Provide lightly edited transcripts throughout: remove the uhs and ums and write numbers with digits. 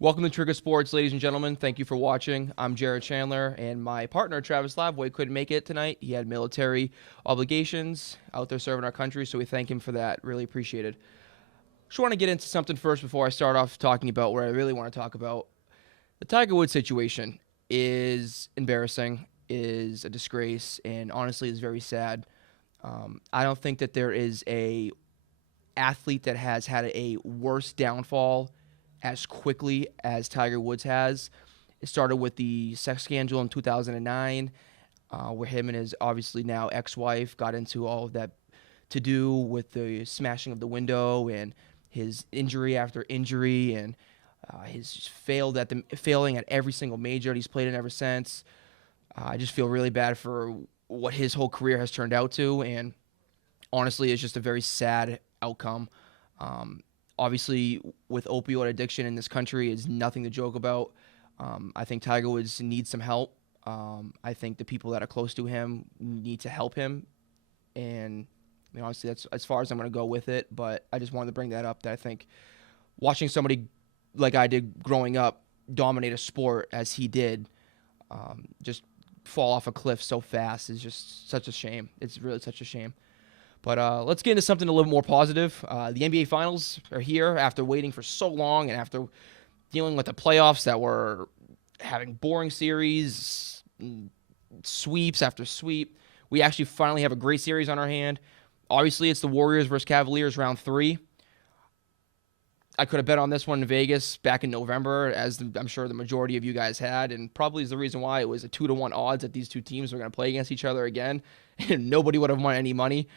Welcome to Trigger Sports, ladies and gentlemen. Thank you for watching. I'm Jared Chandler, and my partner, Travis Lavway, couldn't make it tonight. He had military obligations out there serving our country, so we thank him for that. Really appreciate it. Just want to get into something first before I start off talking about what I really want to talk about. The Tiger Woods situation is embarrassing, is a disgrace, and honestly is very sad. I don't think that there is a athlete that has had a worse downfall as quickly as Tiger Woods has. It started with the sex scandal in 2009, where him and his obviously now ex-wife got into all of that to do with the smashing of the window and his injury after injury, and his just failing at every single major that he's played in ever since. I just feel really bad for what his whole career has turned out to, and honestly, it's just a very sad outcome. Obviously, with opioid addiction in this country is nothing to joke about. I think Tiger Woods needs some help. I think the people that are close to him need to help him. And honestly, that's as far as I'm going to go with it. But I just wanted to bring that up, that I think watching somebody like I did growing up dominate a sport as he did, just fall off a cliff so fast is just such a shame. It's really such a shame. But let's get into something a little more positive. The NBA Finals are here after waiting for so long and after dealing with the playoffs that were having boring series, sweeps after sweep. We actually finally have a great series on our hand. Obviously, it's the Warriors versus Cavaliers round 3. I could have bet on this one in Vegas back in November, as I'm sure the majority of you guys had, and probably is the reason why it was a 2-1 odds that these two teams were going to play against each other again, and nobody would have won any money.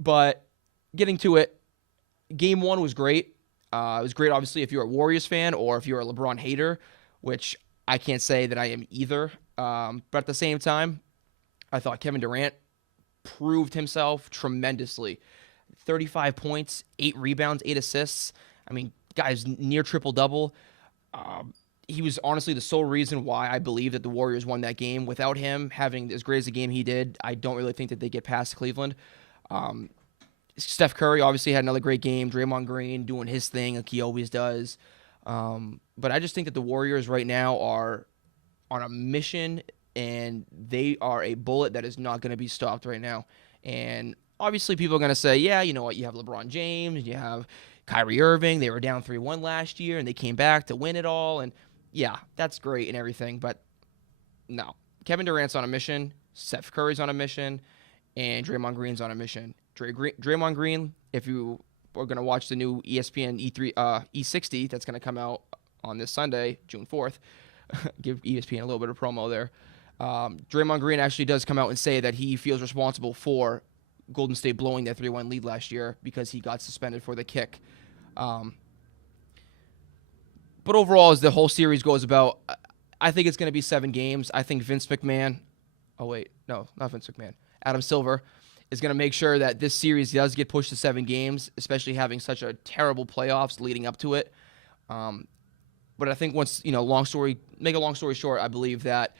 But getting to it, Game 1 was great. It was great, obviously, if you're a Warriors fan or if you're a LeBron hater, which I can't say that I am either. But at the same time, I thought Kevin Durant proved himself tremendously. 35 points, 8 rebounds, 8 assists. I mean, guy's near triple-double. He was honestly the sole reason why I believe that the Warriors won that game. Without him having as great as a game he did, I don't really think that they get past Cleveland. Steph Curry obviously had another great game. Draymond Green doing his thing like he always does. But I just think that the Warriors right now are on a mission, and they are a bullet that is not going to be stopped right now. And obviously people are going to say, yeah, you know what, you have LeBron James, you have Kyrie Irving. They were down 3-1 last year, and they came back to win it all. And yeah, that's great and everything, but no. Kevin Durant's on a mission. Steph Curry's on a mission. And Draymond Green's on a mission. Draymond Green, if you are going to watch the new ESPN E60 that's going to come out on this Sunday, June 4th, give ESPN a little bit of promo there. Draymond Green actually does come out and say that he feels responsible for Golden State blowing that 3-1 lead last year because he got suspended for the kick. But overall, as the whole series goes about, I think it's going to be 7 games. I think Vince McMahon – oh, wait. No, not Vince McMahon. Adam Silver is going to make sure that this series does get pushed to 7 games, especially having such a terrible playoffs leading up to it. But I think once, make a long story short, I believe that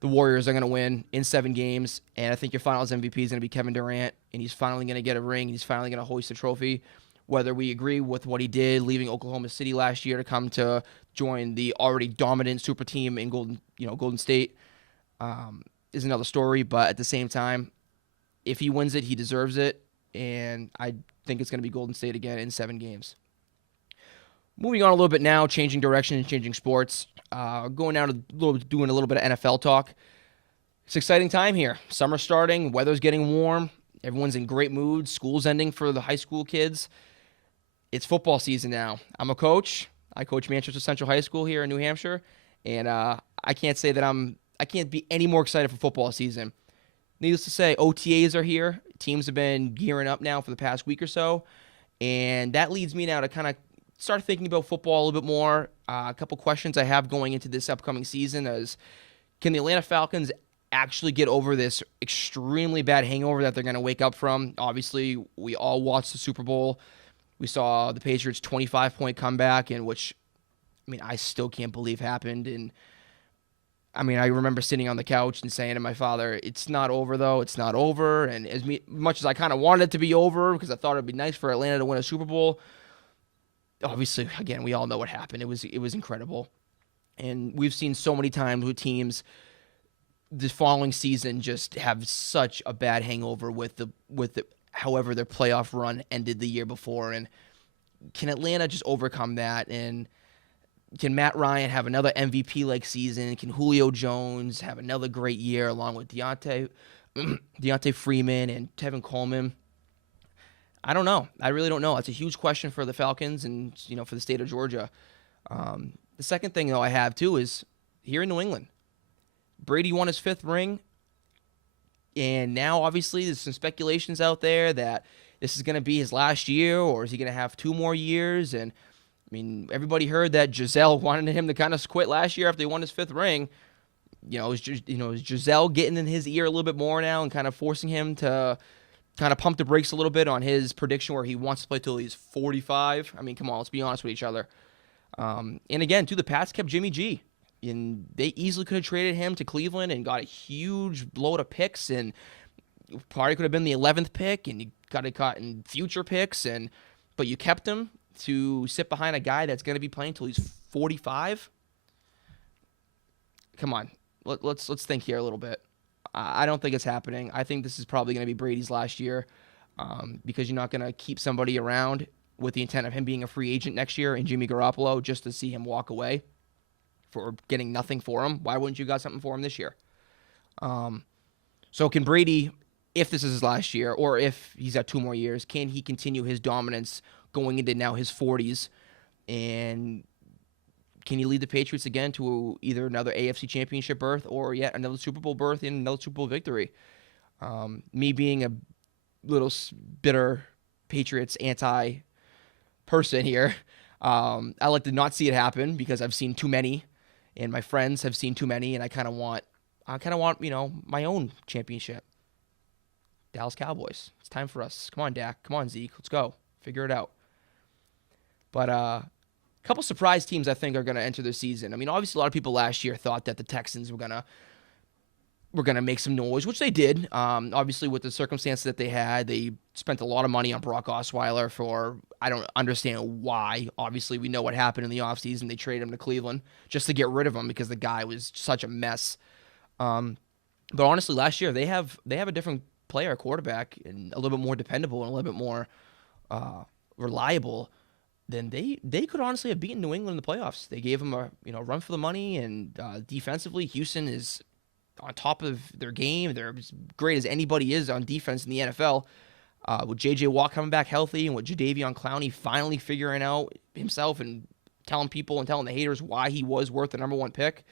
the Warriors are going to win in 7 games, and I think your finals MVP is going to be Kevin Durant, and he's finally going to get a ring. He's finally going to hoist a trophy. Whether we agree with what he did, leaving Oklahoma City last year to come to join the already dominant super team in Golden State, is another story. But at the same time, if he wins it, he deserves it, and I think it's going to be Golden State again in 7 games. Moving on a little bit now, changing direction and changing sports. Going down to doing a little bit of NFL talk. It's an exciting time here. Summer's starting, weather's getting warm, everyone's in great mood, school's ending for the high school kids. It's football season now. I'm a coach. I coach Manchester Central High School here in New Hampshire, and I can't say that I can't be any more excited for football season. Needless to say, OTAs are here. Teams have been gearing up now for the past week or so, and that leads me now to kind of start thinking about football a little bit more. A couple questions I have going into this upcoming season is, can the Atlanta Falcons actually get over this extremely bad hangover that they're going to wake up from? Obviously, we all watched the Super Bowl. We saw the Patriots' 25-point comeback, in which, I still can't believe happened, and I remember sitting on the couch and saying to my father, it's not over, though. It's not over. And much as I kind of wanted it to be over because I thought it would be nice for Atlanta to win a Super Bowl, obviously, again, we all know what happened. It was incredible. And we've seen so many times with teams the following season just have such a bad hangover with the however their playoff run ended the year before. And can Atlanta just overcome that? And can Matt Ryan have another MVP-like season? Can Julio Jones have another great year along with Deontay Freeman and Tevin Coleman? I don't know. I really don't know. It's a huge question for the Falcons and for the state of Georgia. The second thing, though, I have too is here in New England. Brady won his 5th ring, and now obviously there's some speculations out there that this is going to be his last year, or is he going to have 2 more years? And I mean, everybody heard that Giselle wanted him to kind of quit last year after he won his 5th ring. Is Giselle getting in his ear a little bit more now and kind of forcing him to kind of pump the brakes a little bit on his prediction where he wants to play till he's 45? I mean, come on, let's be honest with each other. And again, too, the Pats kept Jimmy G. And they easily could have traded him to Cleveland and got a huge load of picks, and probably could have been the 11th pick, and you got it caught in future picks, but you kept him to sit behind a guy that's going to be playing till he's 45. Come on, let's think here a little bit. I don't think it's happening. I think this is probably going to be Brady's last year, because you're not going to keep somebody around with the intent of him being a free agent next year and Jimmy Garoppolo just to see him walk away for getting nothing for him. Why wouldn't you got something for him this year? So can Brady, if this is his last year, or if he's got 2 more years, can he continue his dominance going into now his 40s? And can he lead the Patriots again to either another AFC Championship berth or yet another Super Bowl berth and another Super Bowl victory? Me being a little bitter Patriots anti-person here, I like to not see it happen because I've seen too many. And my friends have seen too many, and I kind of want, my own championship. Dallas Cowboys. It's time for us. Come on, Dak. Come on, Zeke. Let's go. Figure it out. But a couple surprise teams I think are going to enter the season. I mean, obviously a lot of people last year thought that the Texans were going to make some noise, which they did. Obviously with the circumstances that they had, they spent a lot of money on Brock Osweiler for, I don't understand why. Obviously we know what happened in the offseason. They traded him to Cleveland just to get rid of him because the guy was such a mess. But honestly, last year they have a different player, quarterback, and a little bit more dependable and a little bit more reliable than they could honestly have beaten New England in the playoffs. They gave him a run for the money, and defensively, Houston is on top of their game. They're as great as anybody is on defense in the NFL. With J.J. Watt coming back healthy and with Jadeveon Clowney finally figuring out himself and telling people and telling the haters why he was worth the number 1 pick,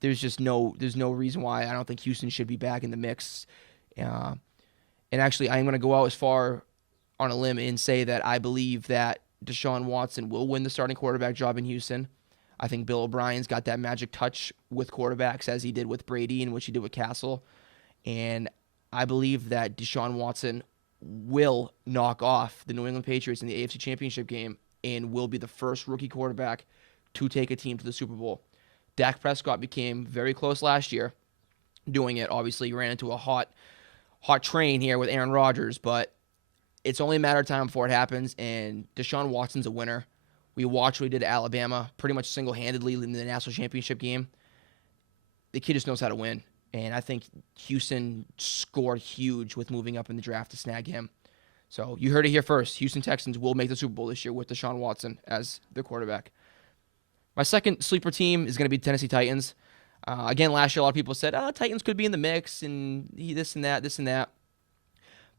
there's no reason why I don't think Houston should be back in the mix. And actually, I'm going to go out as far on a limb and say that I believe that Deshaun Watson will win the starting quarterback job in Houston. I think Bill O'Brien's got that magic touch with quarterbacks as he did with Brady and which he did with Castle. And I believe that Deshaun Watson will knock off the New England Patriots in the AFC Championship game and will be the first rookie quarterback to take a team to the Super Bowl. Dak Prescott became very close last year doing it. Obviously, he ran into a hot train here with Aaron Rodgers, but it's only a matter of time before it happens, and Deshaun Watson's a winner. We watched what he did at Alabama, pretty much single-handedly in the national championship game. The kid just knows how to win, and I think Houston scored huge with moving up in the draft to snag him. So you heard it here first. Houston Texans will make the Super Bowl this year with Deshaun Watson as their quarterback. My second sleeper team is going to be Tennessee Titans. Again, last year a lot of people said, Titans could be in the mix and this and that.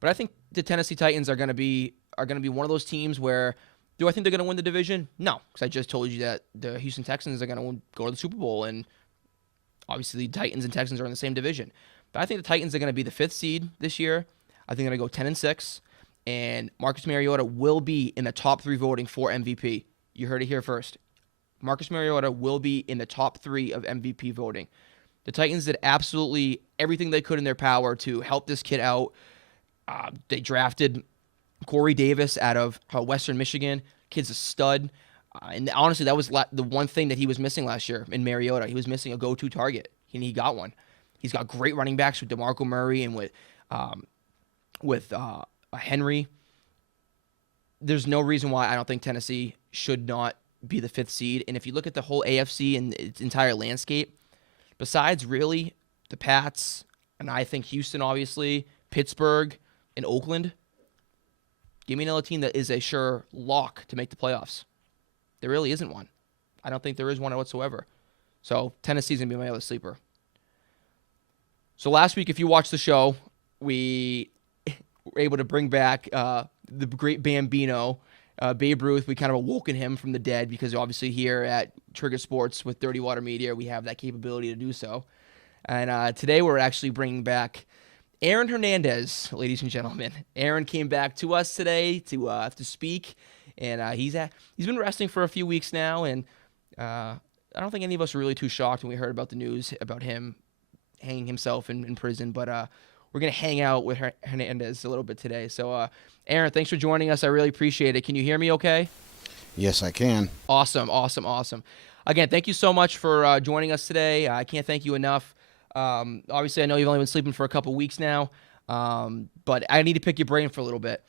But I think the Tennessee Titans are going to be one of those teams where, do I think they're going to win the division? No, because I just told you that the Houston Texans are going to go to the Super Bowl, and obviously the Titans and Texans are in the same division. But I think the Titans are going to be the 5th seed this year. I think they're going to go 10-6, and Marcus Mariota will be in the top 3 voting for MVP. You heard it here first. Marcus Mariota will be in the top 3 of MVP voting. The Titans did absolutely everything they could in their power to help this kid out. They drafted Corey Davis out of Western Michigan. Kid's a stud. And honestly, that was the one thing that he was missing last year in Mariota. He was missing a go-to target, and he got one. He's got great running backs with DeMarco Murray and with Henry. there's no reason why I don't think Tennessee should not be the 5th seed. And if you look at the whole AFC and its entire landscape, besides really the Pats, and I think Houston, obviously, Pittsburgh, and Oakland, give me another team that is a sure lock to make the playoffs. There really isn't one. I don't think there is one whatsoever. So Tennessee's going to be my other sleeper. So last week, if you watched the show, we were able to bring back the great Bambino, Babe Ruth. We kind of awoken him from the dead because obviously here at Trigger Sports with Dirty Water Media, we have that capability to do so. And today we're actually bringing back Aaron Hernandez, ladies and gentlemen. Aaron came back to us today to speak, and he's been resting for a few weeks now, and I don't think any of us were really too shocked when we heard about the news about him hanging himself in prison, but we're going to hang out with Hernandez a little bit today. So, Aaron, thanks for joining us. I really appreciate it. Can you hear me okay? Yes, I can. Awesome. Again, thank you so much for joining us today. I can't thank you enough. Obviously, I know you've only been sleeping for a couple weeks now, but I need to pick your brain for a little bit.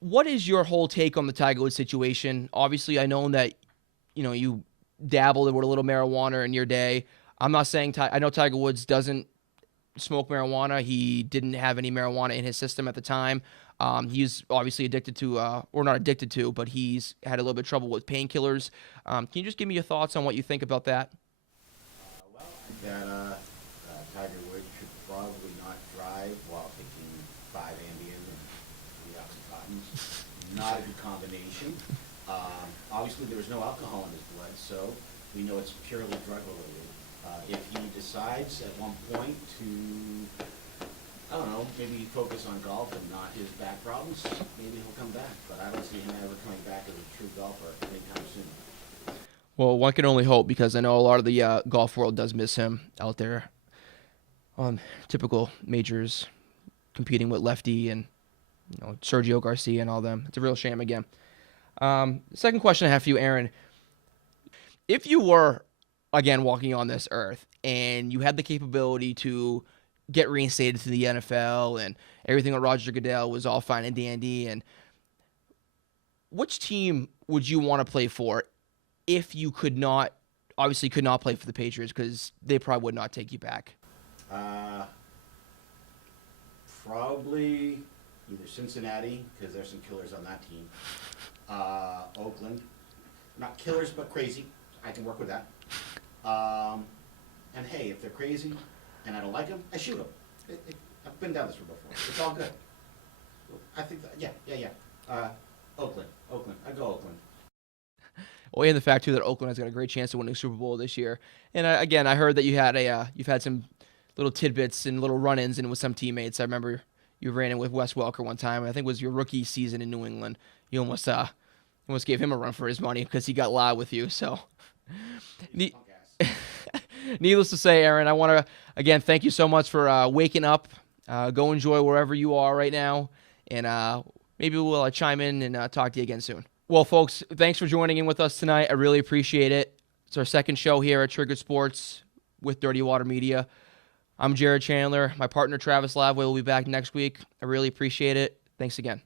What is your whole take on the Tiger Woods situation? Obviously, I know that you dabbled with a little marijuana in your day. I'm not saying I know Tiger Woods doesn't smoke marijuana. He didn't have any marijuana in his system at the time. He's obviously addicted to, or not addicted to, but he's had a little bit of trouble with painkillers. Can you just give me your thoughts on what you think about that? Well, I think that Tiger Woods should probably not drive while taking 5 Ambien and 3 Oxycontins. Not a good combination. Obviously, there was no alcohol in his blood, so we know it's purely drug-related. If he decides at one point to, I don't know, maybe focus on golf and not his back problems, maybe he'll come back. But I don't see him ever coming back as a true golfer anytime soon. Well, one can only hope, because I know a lot of the golf world does miss him out there on typical majors, competing with Lefty and Sergio Garcia and all them. It's a real shame again. Second question I have for you, Aaron. If you were, again, walking on this earth and you had the capability to get reinstated to the NFL and everything with Roger Goodell was all fine and dandy, and which team would you want to play for if you could not play for the Patriots, because they probably would not take you back? Probably either Cincinnati, because there's some killers on that team. Oakland. Not killers, but crazy. I can work with that. And hey, if they're crazy and I don't like them, I shoot them. I've been down this road before. It's all good. I think that, yeah. Oakland. I'd go Oakland. Well, and the fact too that Oakland has got a great chance of winning Super Bowl this year. And again, I heard that you've had some little tidbits and little run-ins and with some teammates. I remember you ran in with Wes Welker one time. I think it was your rookie season in New England. You almost gave him a run for his money because he got loud with you. So, needless to say, Aaron, I want to again thank you so much for waking up. Go enjoy wherever you are right now, and maybe we'll chime in and talk to you again soon. Well, folks, thanks for joining in with us tonight. I really appreciate it. It's our second show here at Trigger Sports with Dirty Water Media. I'm Jared Chandler. My partner, Travis Lavway, will be back next week. I really appreciate it. Thanks again.